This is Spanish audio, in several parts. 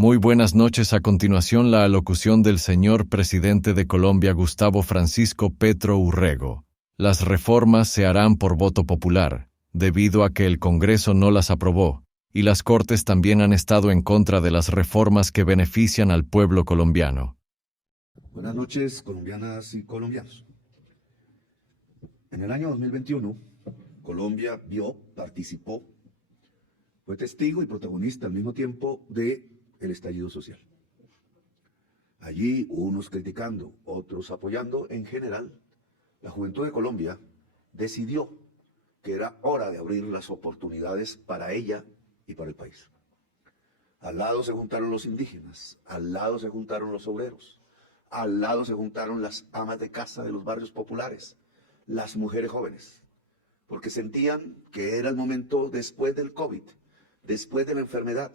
Muy buenas noches. A continuación, la alocución del señor presidente de Colombia, Gustavo Francisco Petro Urrego. Las reformas se harán por voto popular, debido a que el Congreso no las aprobó, y las Cortes también han estado en contra de las reformas que benefician al pueblo colombiano. Buenas noches, colombianas y colombianos. En el año 2021, Colombia participó, fue testigo y protagonista al mismo tiempo del estallido social. Allí, unos criticando, otros apoyando, en general, la juventud de Colombia decidió que era hora de abrir las oportunidades para ella y para el país. Al lado se juntaron los indígenas, al lado se juntaron los obreros, al lado se juntaron las amas de casa de los barrios populares, las mujeres jóvenes, porque sentían que era el momento después del COVID, después de la enfermedad,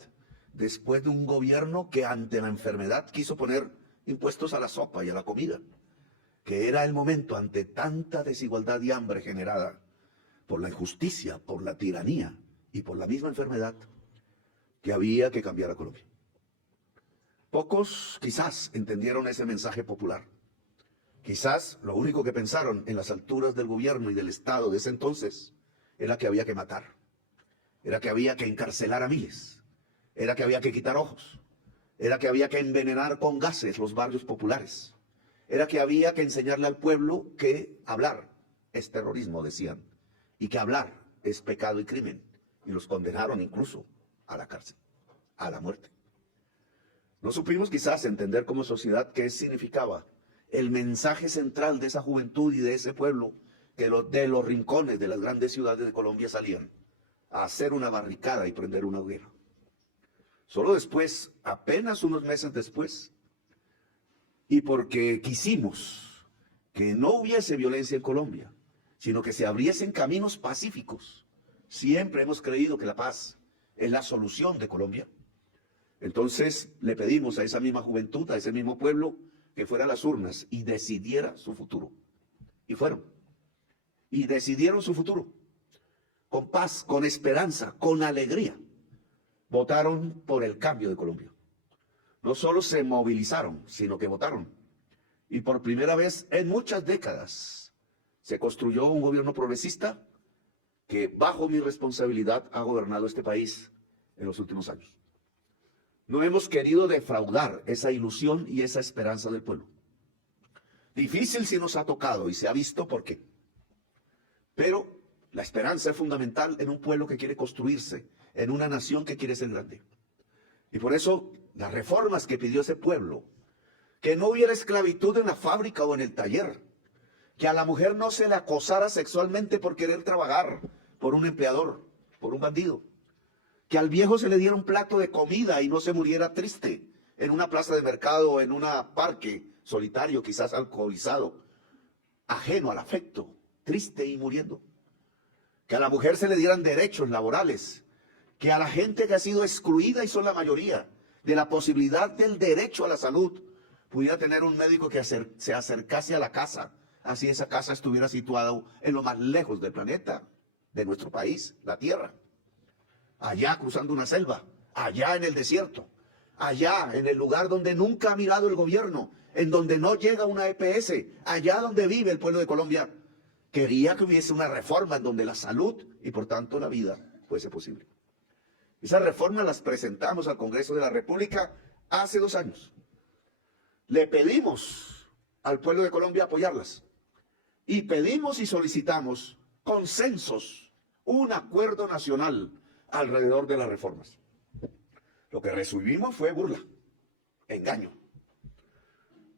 después de un gobierno que ante la enfermedad quiso poner impuestos a la sopa y a la comida, que era el momento ante tanta desigualdad y hambre generada por la injusticia, por la tiranía y por la misma enfermedad, que había que cambiar a Colombia. Pocos quizás entendieron ese mensaje popular. Quizás lo único que pensaron en las alturas del gobierno y del Estado de ese entonces era que había que matar, era que había que encarcelar a miles, era que había que quitar ojos, era que había que envenenar con gases los barrios populares, era que había que enseñarle al pueblo que hablar es terrorismo, decían, y que hablar es pecado y crimen, y los condenaron incluso a la cárcel, a la muerte. No supimos quizás entender como sociedad qué significaba el mensaje central de esa juventud y de ese pueblo que de los rincones de las grandes ciudades de Colombia salían a hacer una barricada y prender una hoguera. Solo después, apenas unos meses después, y porque quisimos que no hubiese violencia en Colombia, sino que se abriesen caminos pacíficos, siempre hemos creído que la paz es la solución de Colombia. Entonces le pedimos a esa misma juventud, a ese mismo pueblo, que fuera a las urnas y decidiera su futuro. Y fueron. Y decidieron su futuro. Con paz, con esperanza, con alegría. Votaron por el cambio de Colombia. No solo se movilizaron, sino que votaron. Y por primera vez en muchas décadas se construyó un gobierno progresista que bajo mi responsabilidad ha gobernado este país en los últimos años. No hemos querido defraudar esa ilusión y esa esperanza del pueblo. Difícil sí nos ha tocado y se ha visto por qué. Pero la esperanza es fundamental en un pueblo que quiere construirse, en una nación que quiere ser grande. Y por eso las reformas que pidió ese pueblo, que no hubiera esclavitud en la fábrica o en el taller, que a la mujer no se le acosara sexualmente por querer trabajar, por un empleador, por un bandido, que al viejo se le diera un plato de comida y no se muriera triste en una plaza de mercado o en un parque solitario, quizás alcoholizado, ajeno al afecto, triste y muriendo. Que a la mujer se le dieran derechos laborales, que a la gente que ha sido excluida, y son la mayoría, de la posibilidad del derecho a la salud, pudiera tener un médico que se acercase a la casa, así esa casa estuviera situada en lo más lejos del planeta, de nuestro país, la Tierra. Allá cruzando una selva, allá en el desierto, allá en el lugar donde nunca ha mirado el gobierno, en donde no llega una EPS, allá donde vive el pueblo de Colombia, quería que hubiese una reforma en donde la salud y por tanto la vida fuese posible. Esas reformas las presentamos al Congreso de la República hace 2 años. Le pedimos al pueblo de Colombia apoyarlas y pedimos y solicitamos consensos, un acuerdo nacional alrededor de las reformas. Lo que recibimos fue burla, engaño.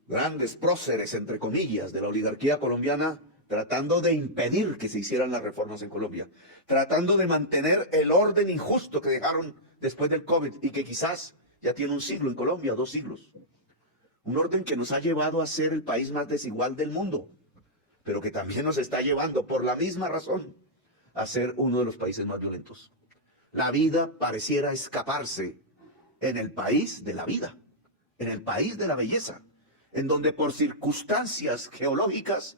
Grandes próceres, entre comillas, de la oligarquía colombiana tratando de impedir que se hicieran las reformas en Colombia, tratando de mantener el orden injusto que dejaron después del COVID y que quizás ya tiene 1 siglo en Colombia, 2 siglos. Un orden que nos ha llevado a ser el país más desigual del mundo, pero que también nos está llevando, por la misma razón, a ser uno de los países más violentos. La vida pareciera escaparse en el país de la vida, en el país de la belleza, en donde por circunstancias geológicas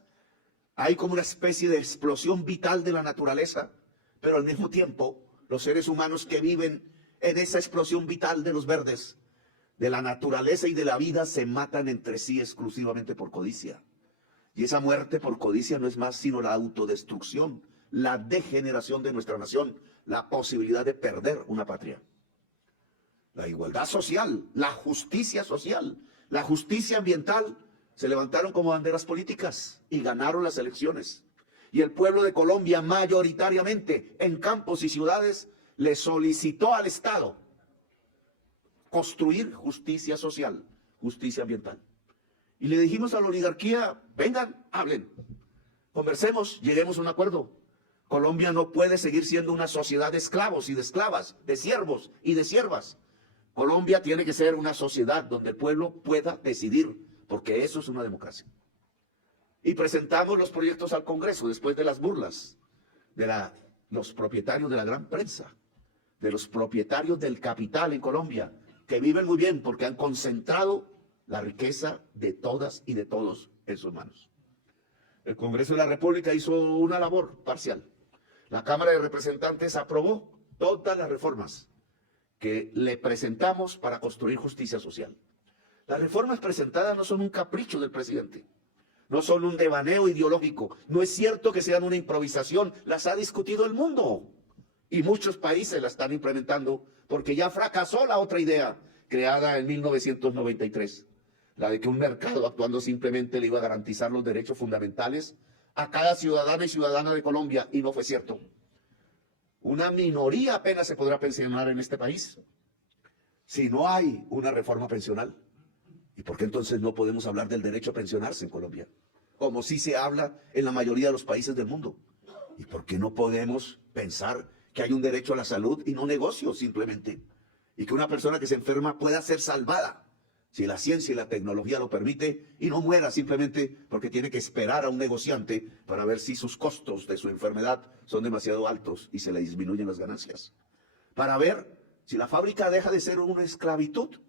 hay como una especie de explosión vital de la naturaleza, pero al mismo tiempo los seres humanos que viven en esa explosión vital de los verdes de la naturaleza y de la vida se matan entre sí exclusivamente por codicia. Y esa muerte por codicia no es más sino la autodestrucción, la degeneración de nuestra nación, la posibilidad de perder una patria. La igualdad social, la justicia social, la justicia ambiental se levantaron como banderas políticas y ganaron las elecciones. Y el pueblo de Colombia mayoritariamente en campos y ciudades le solicitó al Estado construir justicia social, justicia ambiental. Y le dijimos a la oligarquía, vengan, hablen, conversemos, lleguemos a un acuerdo. Colombia no puede seguir siendo una sociedad de esclavos y de esclavas, de siervos y de siervas. Colombia tiene que ser una sociedad donde el pueblo pueda decidir, porque eso es una democracia. Y presentamos los proyectos al Congreso después de las burlas de los propietarios de la gran prensa, de los propietarios del capital en Colombia, que viven muy bien porque han concentrado la riqueza de todas y de todos en sus manos. El Congreso de la República hizo una labor parcial. La Cámara de Representantes aprobó todas las reformas que le presentamos para construir justicia social. Las reformas presentadas no son un capricho del presidente, no son un devaneo ideológico, no es cierto que sean una improvisación, las ha discutido el mundo y muchos países las están implementando porque ya fracasó la otra idea creada en 1993, la de que un mercado actuando simplemente le iba a garantizar los derechos fundamentales a cada ciudadano y ciudadana de Colombia, y no fue cierto. Una minoría apenas se podrá pensionar en este país si no hay una reforma pensional. ¿Y por qué entonces no podemos hablar del derecho a pensionarse en Colombia? Como sí se habla en la mayoría de los países del mundo. ¿Y por qué no podemos pensar que hay un derecho a la salud y no negocio simplemente? Y que una persona que se enferma pueda ser salvada, si la ciencia y la tecnología lo permite, y no muera simplemente porque tiene que esperar a un negociante para ver si sus costos de su enfermedad son demasiado altos y se le disminuyen las ganancias. Para ver si la fábrica deja de ser una esclavitud,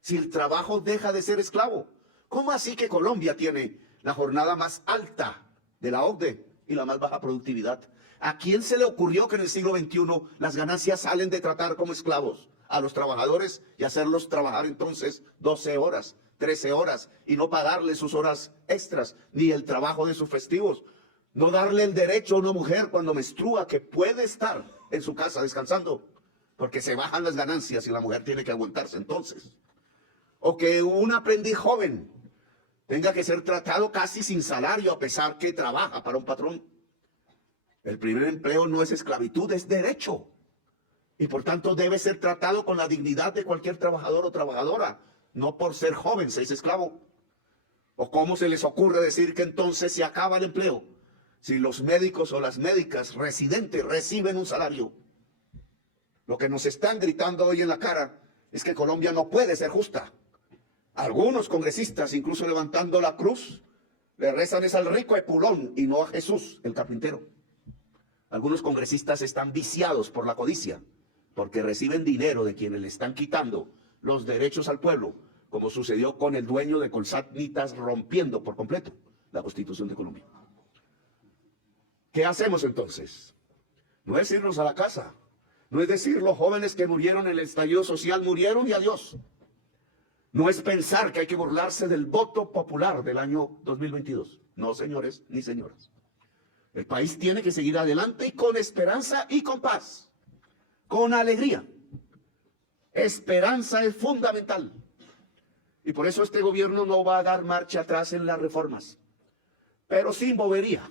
si el trabajo deja de ser esclavo. ¿Cómo así que Colombia tiene la jornada más alta de la OCDE y la más baja productividad? ¿A quién se le ocurrió que en el siglo XXI las ganancias salen de tratar como esclavos a los trabajadores y hacerlos trabajar entonces 12 horas, 13 horas y no pagarles sus horas extras ni el trabajo de sus festivos? No darle el derecho a una mujer cuando menstrua que puede estar en su casa descansando porque se bajan las ganancias y la mujer tiene que aguantarse entonces. O que un aprendiz joven tenga que ser tratado casi sin salario a pesar que trabaja para un patrón. El primer empleo no es esclavitud, es derecho. Y por tanto debe ser tratado con la dignidad de cualquier trabajador o trabajadora. No por ser joven se es esclavo. ¿O cómo se les ocurre decir que entonces se acaba el empleo si los médicos o las médicas residentes reciben un salario? Lo que nos están gritando hoy en la cara es que Colombia no puede ser justa. Algunos congresistas, incluso levantando la cruz, le rezan es al rico Epulón y no a Jesús, el carpintero. Algunos congresistas están viciados por la codicia, porque reciben dinero de quienes le están quitando los derechos al pueblo, como sucedió con el dueño de Colsanitas rompiendo por completo la Constitución de Colombia. ¿Qué hacemos entonces? No es irnos a la casa, no es decir los jóvenes que murieron en el estallido social murieron y adiós. No es pensar que hay que burlarse del voto popular del año 2022. No, señores ni señoras. El país tiene que seguir adelante y con esperanza y con paz, con alegría. Esperanza es fundamental. Y por eso este gobierno no va a dar marcha atrás en las reformas, pero sin bobería,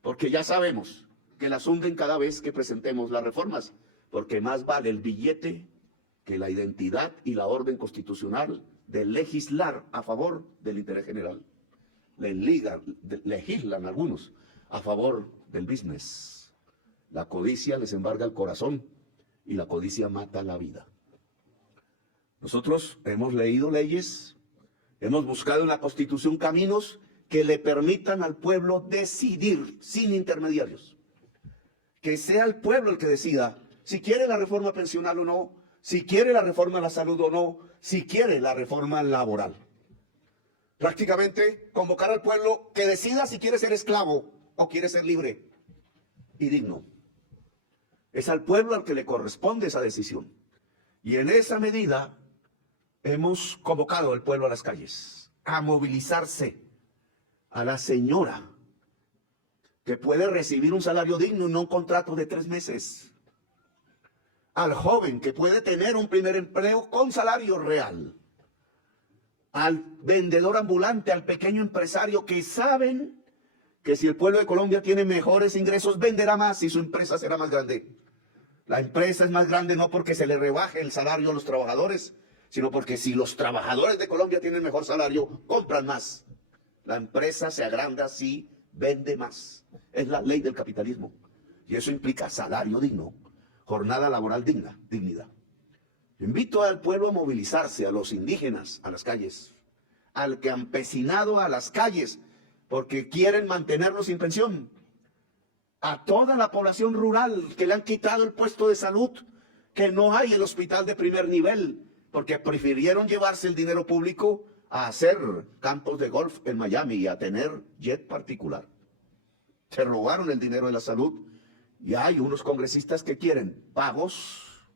porque ya sabemos que las hunden cada vez que presentemos las reformas, porque más vale el billete que la identidad y la orden constitucional de legislar a favor del interés general. Legislan algunos a favor del business. La codicia les embarga el corazón y la codicia mata la vida. Nosotros hemos leído leyes, hemos buscado en la Constitución caminos que le permitan al pueblo decidir sin intermediarios. Que sea el pueblo el que decida si quiere la reforma pensional o no, si quiere la reforma a la salud o no, si quiere la reforma laboral. Prácticamente convocar al pueblo que decida si quiere ser esclavo o quiere ser libre y digno. Es al pueblo al que le corresponde esa decisión. Y en esa medida, hemos convocado al pueblo a las calles, a movilizarse, a la señora que puede recibir un salario digno y no un contrato de 3 meses, al joven que puede tener un primer empleo con salario real, al vendedor ambulante, al pequeño empresario que saben que si el pueblo de Colombia tiene mejores ingresos, venderá más y su empresa será más grande. La empresa es más grande no porque se le rebaje el salario a los trabajadores, sino porque si los trabajadores de Colombia tienen mejor salario, compran más. La empresa se agranda si vende más. Es la ley del capitalismo. Y eso implica salario digno, jornada laboral digna, dignidad. Invito al pueblo a movilizarse, a los indígenas a las calles, al campesinado a las calles, porque quieren mantenernos sin pensión. A toda la población rural que le han quitado el puesto de salud, que no hay el hospital de primer nivel, porque prefirieron llevarse el dinero público a hacer campos de golf en Miami y a tener jet particular. Se robaron el dinero de la salud y hay unos congresistas que quieren pagos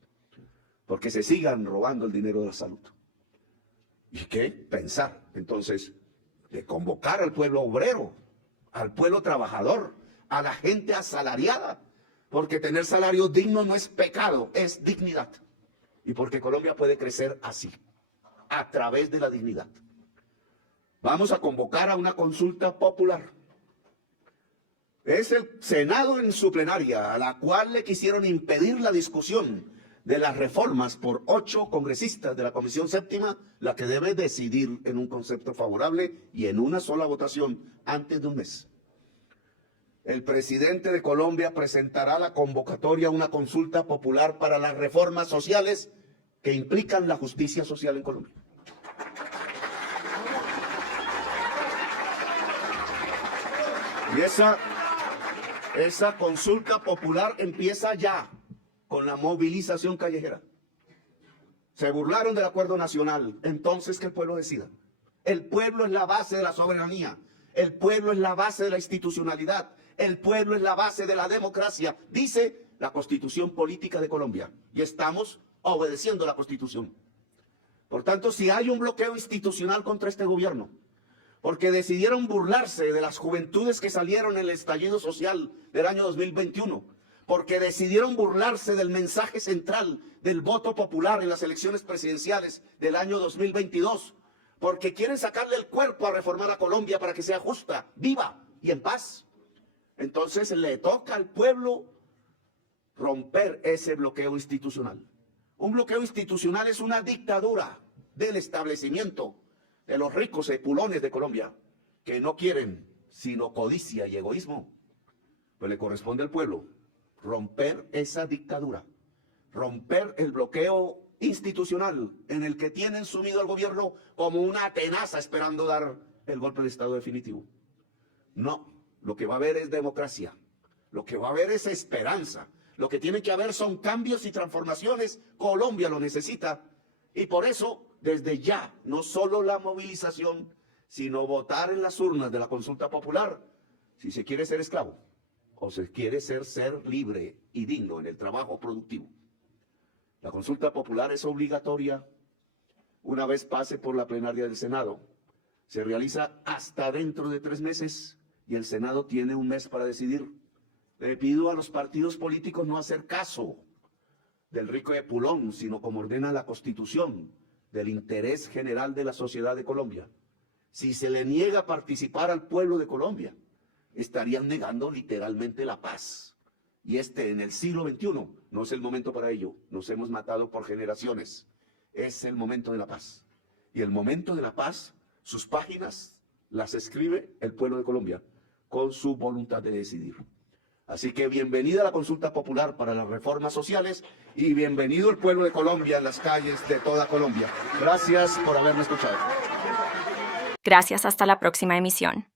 porque se sigan robando el dinero de la salud. ¿Y qué pensar? Entonces, de convocar al pueblo obrero, al pueblo trabajador, a la gente asalariada, porque tener salario digno no es pecado, es dignidad. Y porque Colombia puede crecer así, a través de la dignidad. Vamos a convocar a una consulta popular. Es el Senado en su plenaria, a la cual le quisieron impedir la discusión de las reformas por 8 congresistas de la Comisión Séptima, la que debe decidir en un concepto favorable y en una sola votación antes de un mes. El presidente de Colombia presentará la convocatoria a una consulta popular para las reformas sociales que implican la justicia social en Colombia. Y esa consulta popular empieza ya con la movilización callejera. Se burlaron del acuerdo nacional, entonces que el pueblo decida. El pueblo es la base de la soberanía, el pueblo es la base de la institucionalidad, el pueblo es la base de la democracia, dice la Constitución Política de Colombia, y estamos obedeciendo la Constitución. Por tanto, si hay un bloqueo institucional contra este gobierno, porque decidieron burlarse de las juventudes que salieron en el estallido social del año 2021, porque decidieron burlarse del mensaje central del voto popular en las elecciones presidenciales del año 2022, porque quieren sacarle el cuerpo a reformar a Colombia para que sea justa, viva y en paz. Entonces le toca al pueblo romper ese bloqueo institucional. Un bloqueo institucional es una dictadura del establecimiento de los ricos epulones de Colombia, que no quieren sino codicia y egoísmo. Pues le corresponde al pueblo romper esa dictadura, romper el bloqueo institucional en el que tienen sumido al gobierno como una tenaza esperando dar el golpe de Estado definitivo. No, lo que va a haber es democracia, lo que va a haber es esperanza, lo que tiene que haber son cambios y transformaciones. Colombia lo necesita y por eso desde ya no solo la movilización, sino votar en las urnas de la consulta popular si se quiere ser esclavo o se quiere ser libre y digno en el trabajo productivo. La consulta popular es obligatoria una vez pase por la plenaria del Senado. Se realiza hasta dentro de 3 meses y el Senado tiene un mes para decidir. Le pido a los partidos políticos no hacer caso del rico epulón, sino como ordena la Constitución, del interés general de la sociedad de Colombia. Si se le niega a participar al pueblo de Colombia, estarían negando literalmente la paz. Y en el siglo XXI no es el momento para ello. Nos hemos matado por generaciones. Es el momento de la paz. Y el momento de la paz, sus páginas las escribe el pueblo de Colombia con su voluntad de decidir. Así que bienvenida a la consulta popular para las reformas sociales y bienvenido el pueblo de Colombia en las calles de toda Colombia. Gracias por haberme escuchado. Gracias, hasta la próxima emisión.